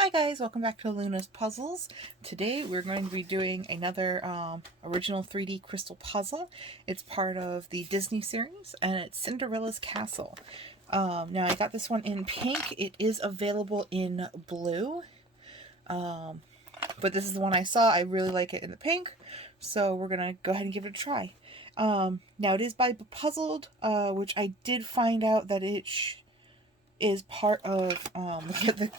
Hi guys, welcome back to Luna's Puzzles. Today we're going to be doing another original 3D crystal puzzle. It's part of the Disney series and it's Cinderella's Castle. Now I got this one in pink. It is available in blue, but this is the one I saw. I really like it in the pink, so we're going to go ahead and give it a try. Now it is by Bepuzzled, which I did find out that it is part of the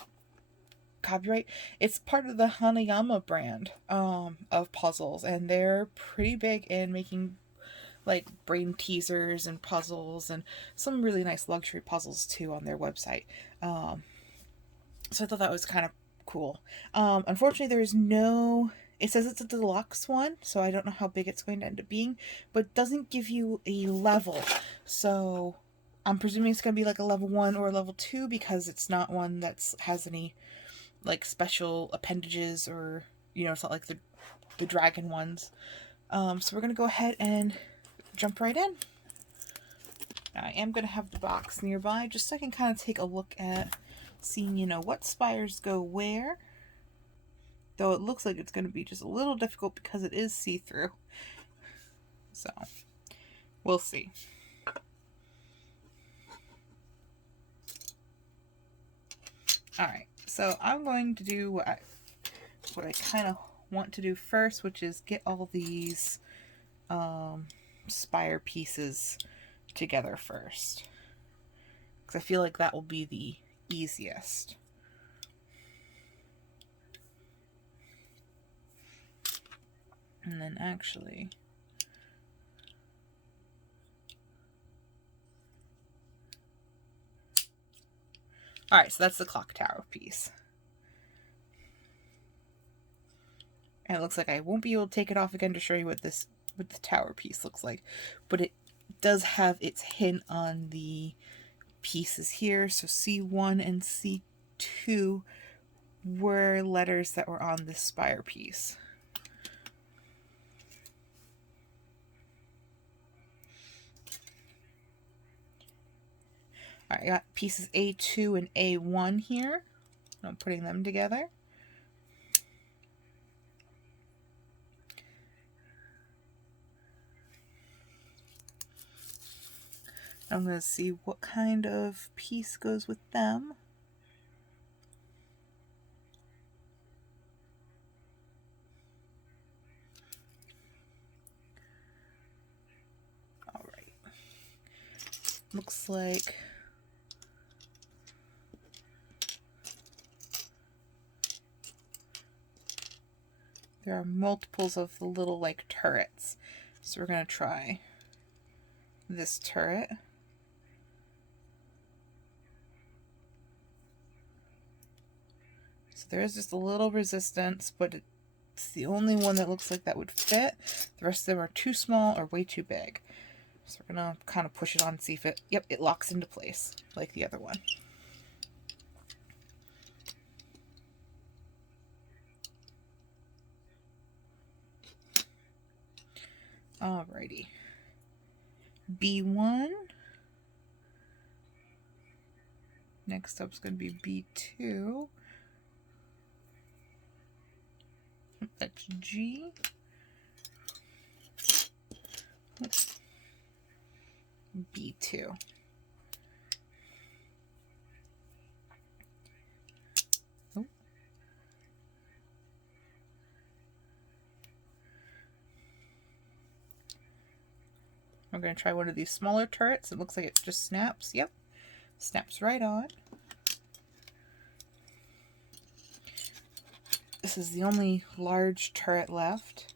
copyright. It's part of the Hanayama brand of puzzles, and they're pretty big in making like brain teasers and puzzles and some really nice luxury puzzles too on their website. So I thought that was kind of cool. Unfortunately, there is no. It says it's a deluxe one, so I don't know how big it's going to end up being, but it doesn't give you a level. So I'm presuming it's going to be like a level 1 or a level 2 because it's not one that has any like special appendages, or it's not like the dragon ones. So we're gonna go ahead and jump right in. Now, I am gonna have the box nearby just so I can kind of take a look at seeing what spires go where, though it looks like it's going to be just a little difficult because it is see-through, so we'll see. Alright, so I'm going to do what I kind of want to do first, which is get all these spire pieces together first, because I feel like that will be the easiest. And then actually, alright, so that's the clock tower piece. And it looks like I won't be able to take it off again to show you what the tower piece looks like, but it does have its hint on the pieces here. So C1 and C2 were letters that were on this spire piece. Alright, I got pieces A2 and A1 here. I'm putting them together. I'm going to see what kind of piece goes with them. Alright. Looks like there are multiples of the little like turrets. So we're going to try this turret. So there is just a little resistance, but it's the only one that looks like that would fit. The rest of them are too small or way too big. So we're going to kind of push it on and see if it locks into place like the other one. Alrighty. B1. Next up is going to be B2. That's G. B2. Oh. We're going to try one of these smaller turrets. It looks like it just snaps. Yep. Snaps right on. This is the only large turret left.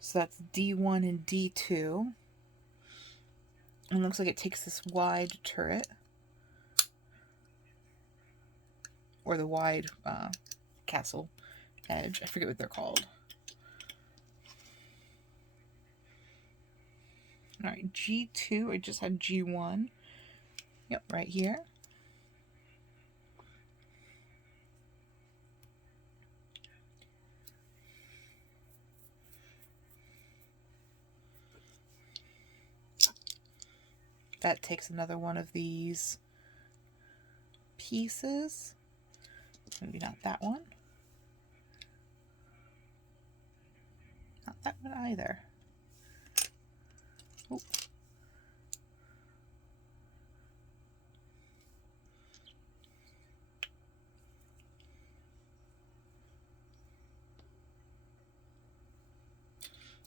So that's D1 and D2. And it looks like it takes this wide turret. Or the wide castle edge. I forget what they're called. Alright, G2. I just had G1. Yep, right here. That takes another one of these pieces. Maybe not that one. Not that one either. Oh.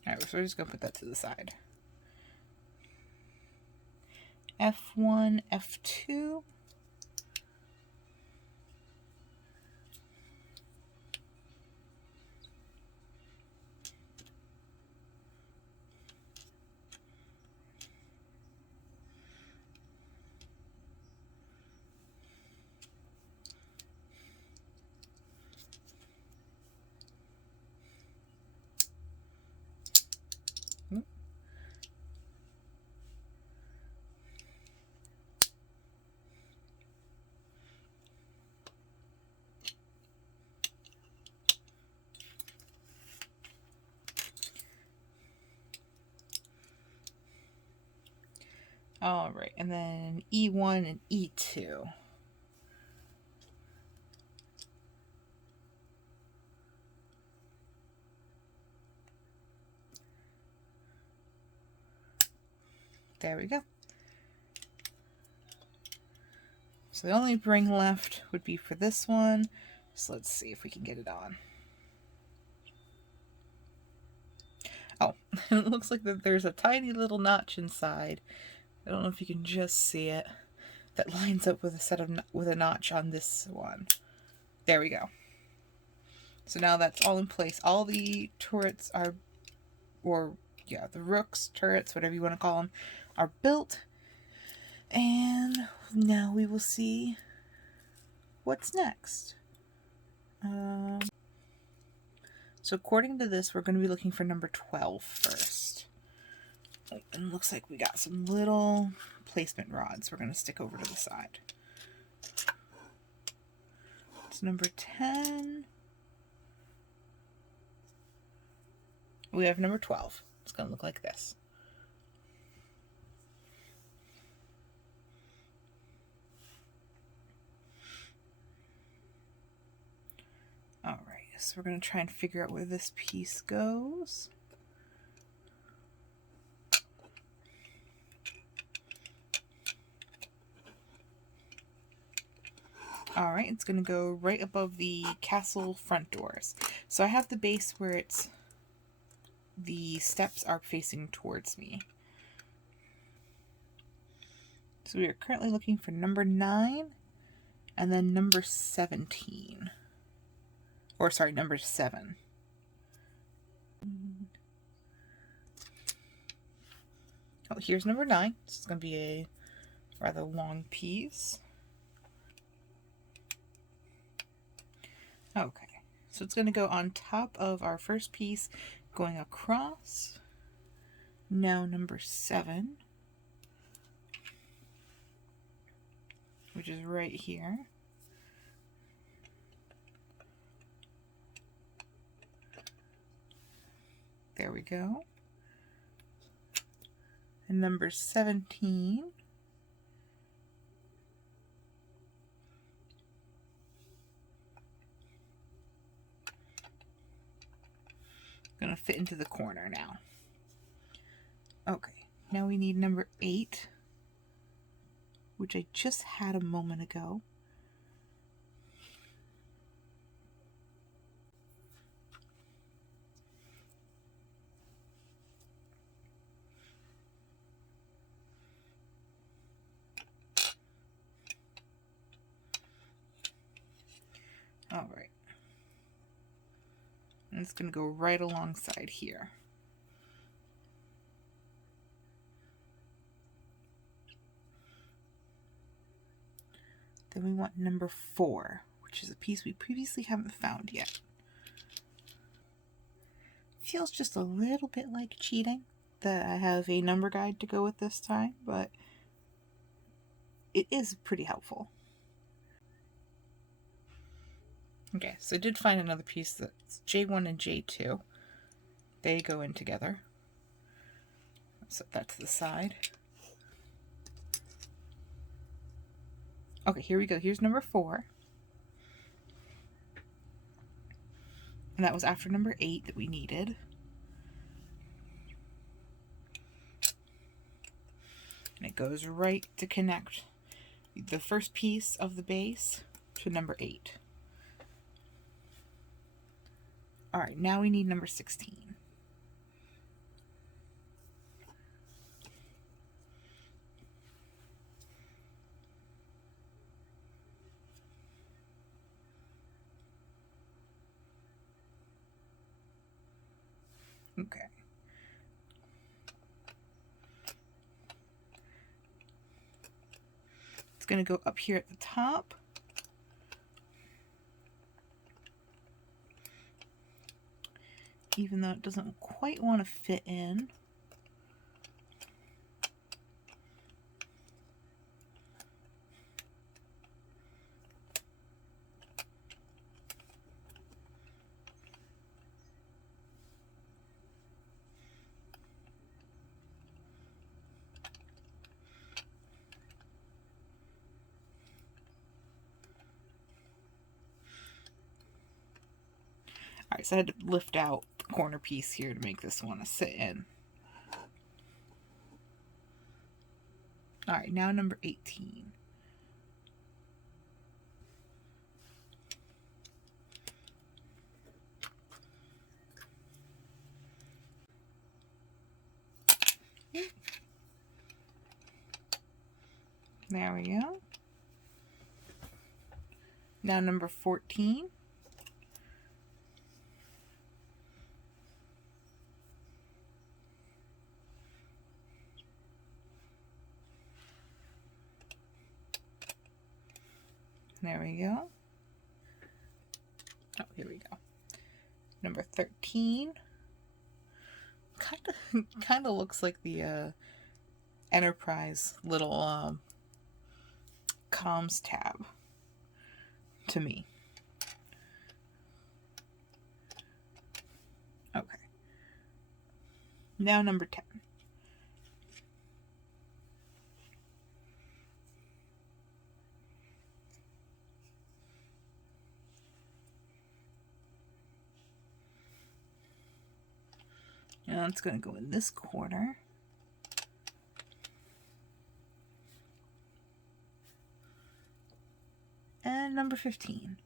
Alright, so we're just going to put that to the side. F1, F2. All right, and then E1 and E2. There we go. So the only ring left would be for this one. So let's see if we can get it on. Oh, it looks like that there's a tiny little notch inside. I don't know if you can just see it. That lines up with a notch on this one. There we go. So now that's all in place. All the turrets are, the rooks, turrets, whatever you want to call them, are built. And now we will see what's next. So according to this, we're going to be looking for number 12 first. And it looks like we got some little placement rods we're going to stick over to the side. It's number 10. We have number 12. It's going to look like this. Alright, so we're going to try and figure out where this piece goes. Alright, it's going to go right above the castle front doors. So I have the base where the steps are facing towards me. So we are currently looking for number 9 and then number 17. Or sorry, number 7. Oh, here's number 9. This is going to be a rather long piece. Okay, so it's going to go on top of our first piece, going across. Now number 7, which is right here. There we go. And number 17. Gonna fit into the corner now. Okay, now we need number 8, which I just had a moment ago. All right. And it's going to go right alongside here. Then we want number 4, which is a piece we previously haven't found yet. Feels just a little bit like cheating that I have a number guide to go with this time, but it is pretty helpful. Okay, so I did find another piece that's J1 and J2. They go in together. Set that to the side. Okay, here we go. Here's number 4. And that was after number 8 that we needed. And it goes right to connect the first piece of the base to number 8. Alright, now we need number 16. Okay. It's going to go up here at the top. Even though it doesn't quite want to fit in. Alright, so I had to lift out the corner piece here to make this one sit in. Alright, now number 18. There we go. Now number 14. There we go. Oh, here we go. Number 13. Kind of looks like the Enterprise little comms tab to me. Okay. Now number 10. And it's going to go in this corner. And number 15.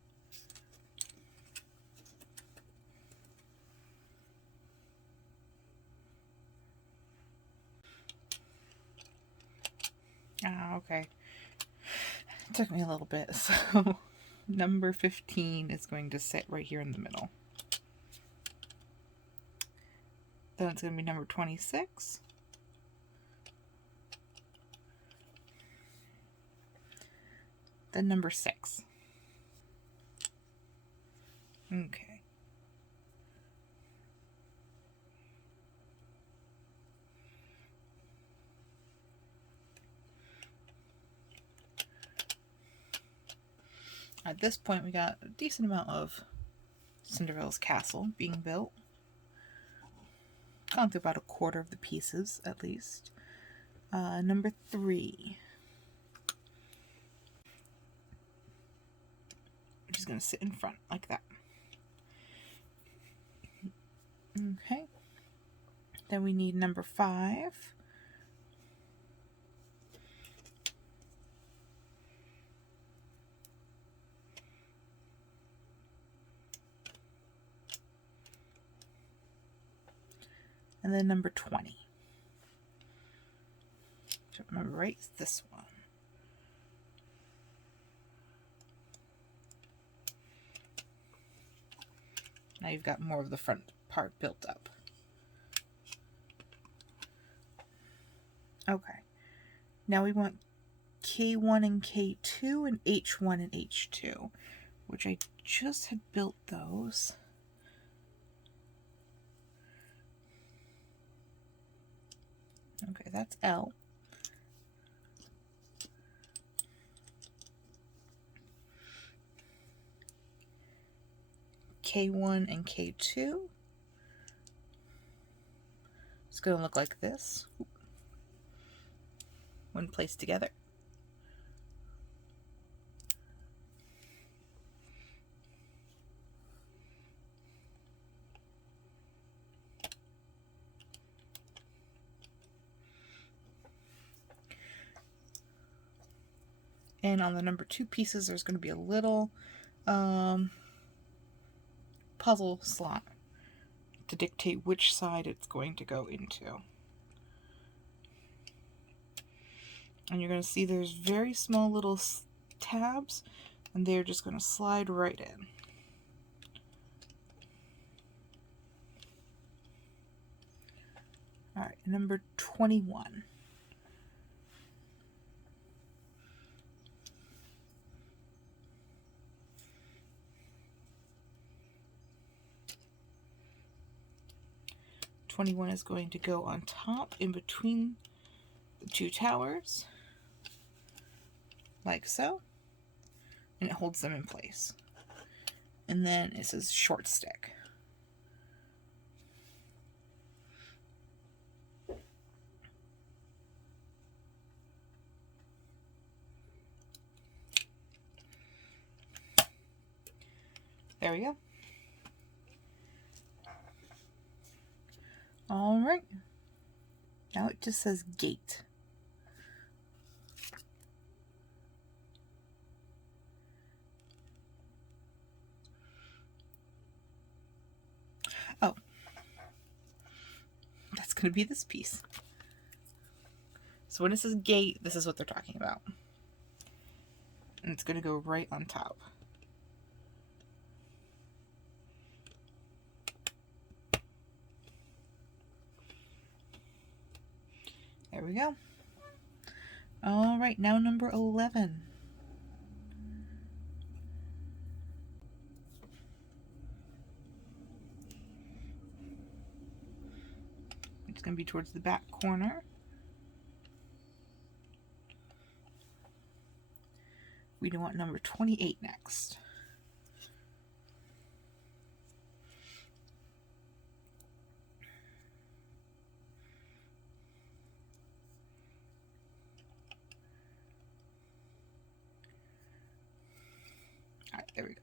Ah, okay. It took me a little bit, so number 15 is going to sit right here in the middle. Then it's going to be number 26. Then number 6. Okay. At this point, we got a decent amount of Cinderella's castle being built. Gone through about a quarter of the pieces, at least. Number 3. Which is going to sit in front, like that. Okay. Then we need number 5. And then number 20. If I remember right, it's this one. Now you've got more of the front part built up. Okay. Now we want K1 and K2 and H1 and H2, which I just had built those. Okay, that's L. K1 and K2. It's going to look like this when placed together. And on the number 2 pieces, there's going to be a little puzzle slot to dictate which side it's going to go into. And you're going to see there's very small little tabs, and they're just going to slide right in. All right, number 21. '21 is going to go on top in between the 2 towers, like so, and it holds them in place. And then it says short stick. There we go. All right. Now it just says gate. Oh, that's going to be this piece. So when it says gate, this is what they're talking about. And it's going to go right on top. There we go. All right, now number 11. It's going to be towards the back corner. We do want number 28 next. All right, there we go.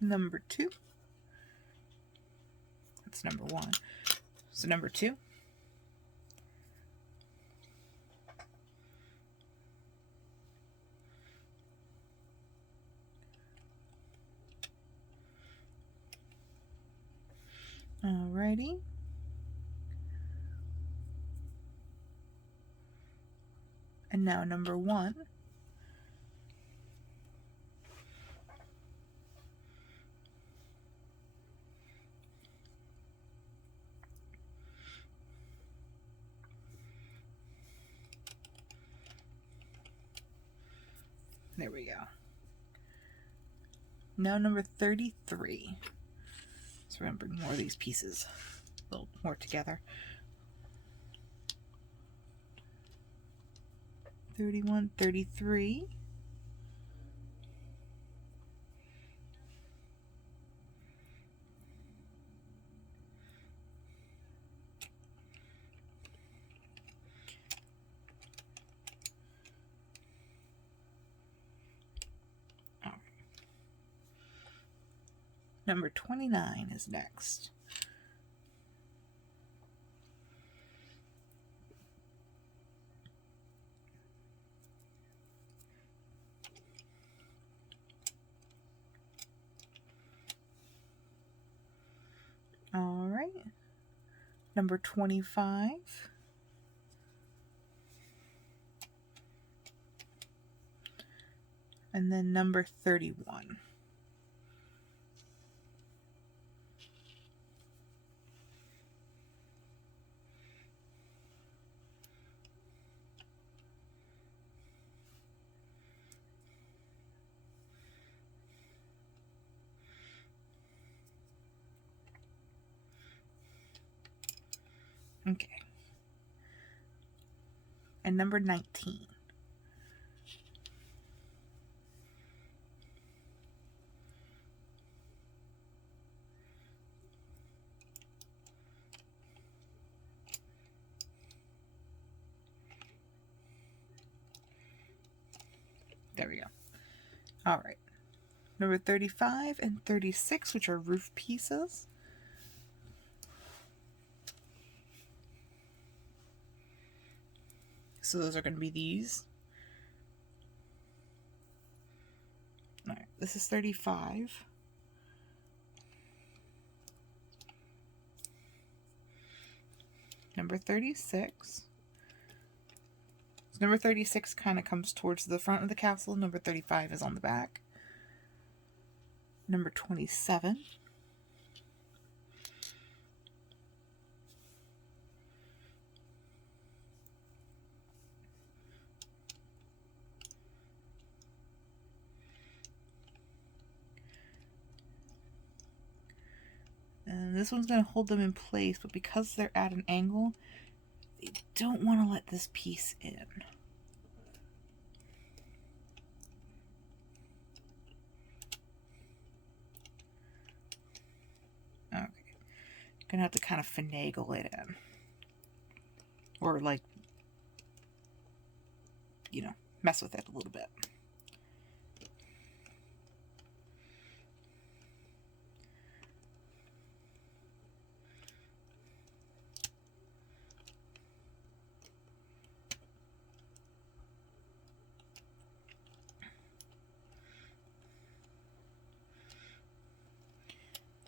Number 2. That's number 1. So number 2. Alrighty. And now number 1. There we go. Now number 33. So we're going to bring more of these pieces a little more together. 31, 33. Number 29 is next. All right. Number 25. And then number 31. Okay. And number 19. There we go. All right. Number 35 and 36, which are roof pieces. So those are going to be these. All right, this is 35. Number 36. So number 36 kind of comes towards the front of the castle. Number 35 is on the back. Number 27. And this one's going to hold them in place, but because they're at an angle, they don't want to let this piece in. Okay. Gonna have to kind of finagle it in. Or like, you know, mess with it a little bit.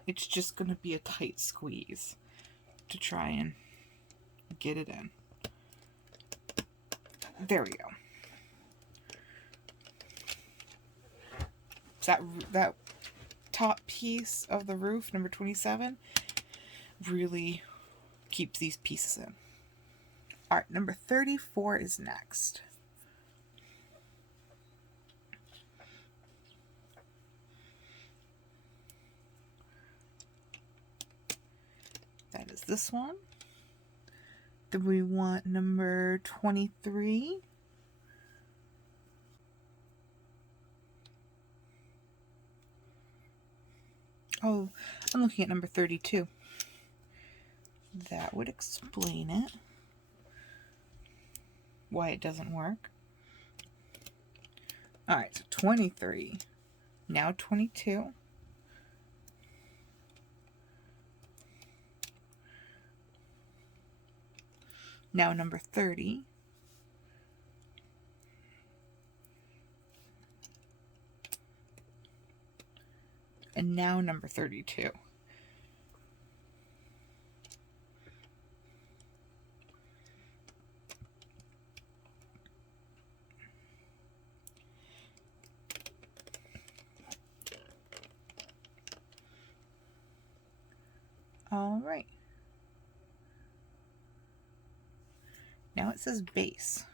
It's just going to be a tight squeeze to try and get it in. There we go. So that top piece of the roof, number 27, really keeps these pieces in. All right, number 34 is next. That is this one. Then we want number 23. Oh, I'm looking at number 32. That would explain it. Why it doesn't work. Alright, so 23. Now 22. Now number 30. And now number 32. All right. Now it says base.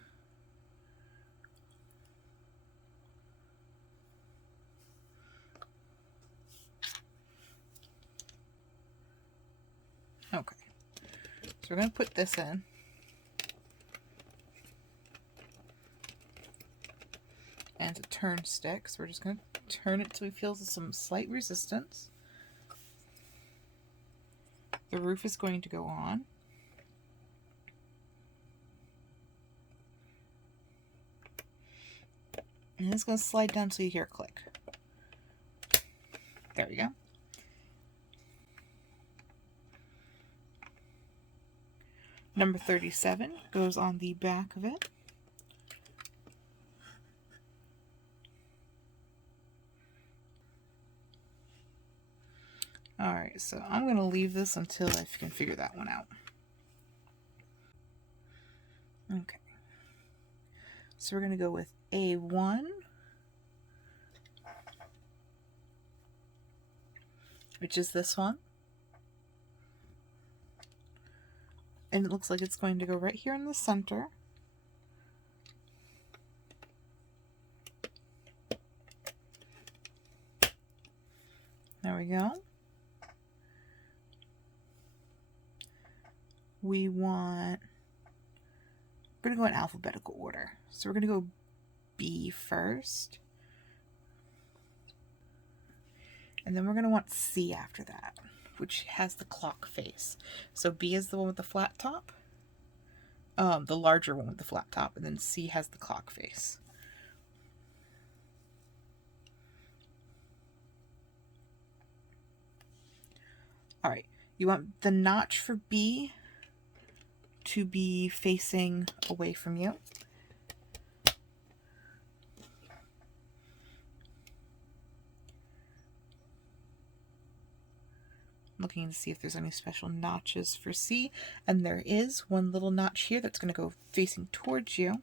Okay. So we're going to put this in. And it's a turn stick, so we're just going to turn it till we feel some slight resistance. The roof is going to go on. And it's going to slide down so you hear a click. There we go. Number 37 goes on the back of it. Alright, so I'm going to leave this until I can figure that one out. Okay. So we're going to go with A1, which is this one. And it looks like it's going to go right here in the center. There we go. We're going to go in alphabetical order. So we're going to go B first. And then we're going to want C after that, which has the clock face. So B is the one with the flat top. The larger one with the flat top. And then C has the clock face. Alright, you want the notch for B to be facing away from you. Looking to see if there's any special notches for C, and there is one little notch here that's going to go facing towards you.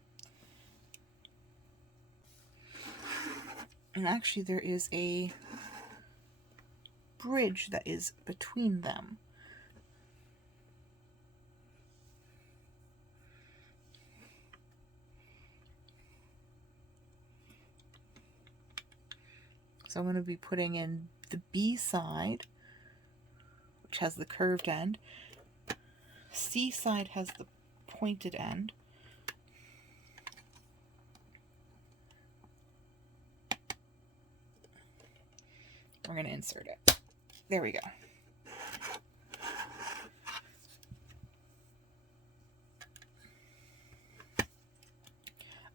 And actually there is a bridge that is between them. So I'm going to be putting in the B side, which has the curved end. C side has the pointed end. We're going to insert it. There we go.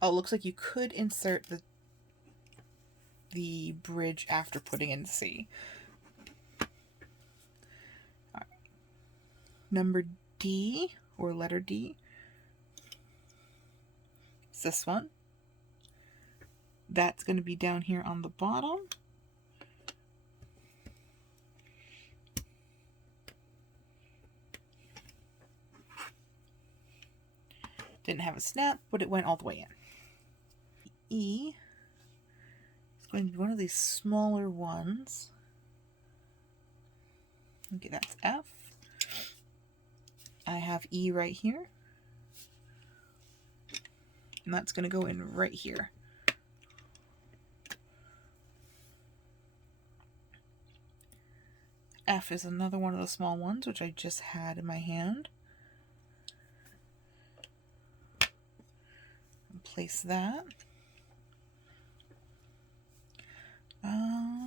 Oh, it looks like you could insert the bridge after putting in C. All right. Number D, or letter D, it's this one. That's going to be down here on the bottom. Didn't have a snap, but it went all the way in. E is going to be one of these smaller ones. Okay, that's F. I have E right here. And that's going to go in right here. F is another one of the small ones, which I just had in my hand. Place that.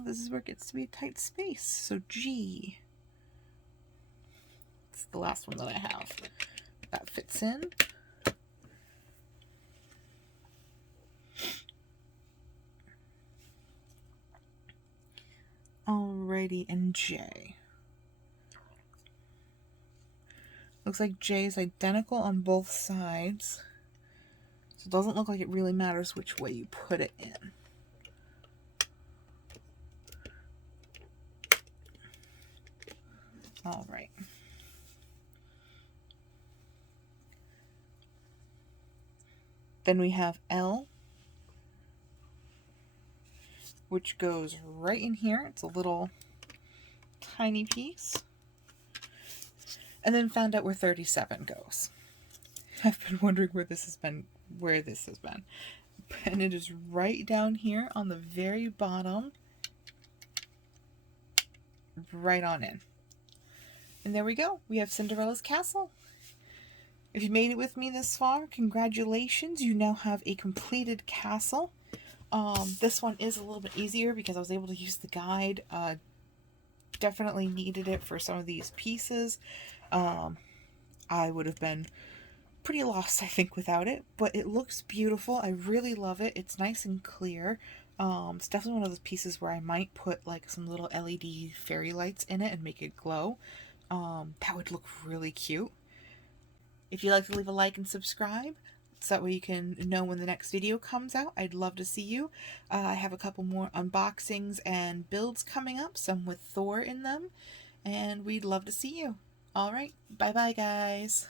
This is where it gets to be a tight space. So G. It's the last one that I have. That fits in. Alrighty, and J. Looks like J is identical on both sides. So it doesn't look like it really matters which way you put it in. All right. Then we have L, which goes right in here. It's a little tiny piece. And then found out where 37 goes. I've been wondering where this has been. And it is right down here on the very bottom. Right on in. And there we go. We have Cinderella's castle. If you made it with me this far, congratulations. You now have a completed castle. This one is a little bit easier because I was able to use the guide. Definitely needed it for some of these pieces. I would have been pretty lost, I think, without it, but it looks beautiful. I really love it. It's nice and clear. It's definitely one of those pieces where I might put like some little LED fairy lights in it and make it glow. That would look really cute. If you'd like to leave a like and subscribe, so that way you can know when the next video comes out. I'd love to see you. I have a couple more unboxings and builds coming up, some with Thor in them, and we'd love to see you. Alright, bye bye guys.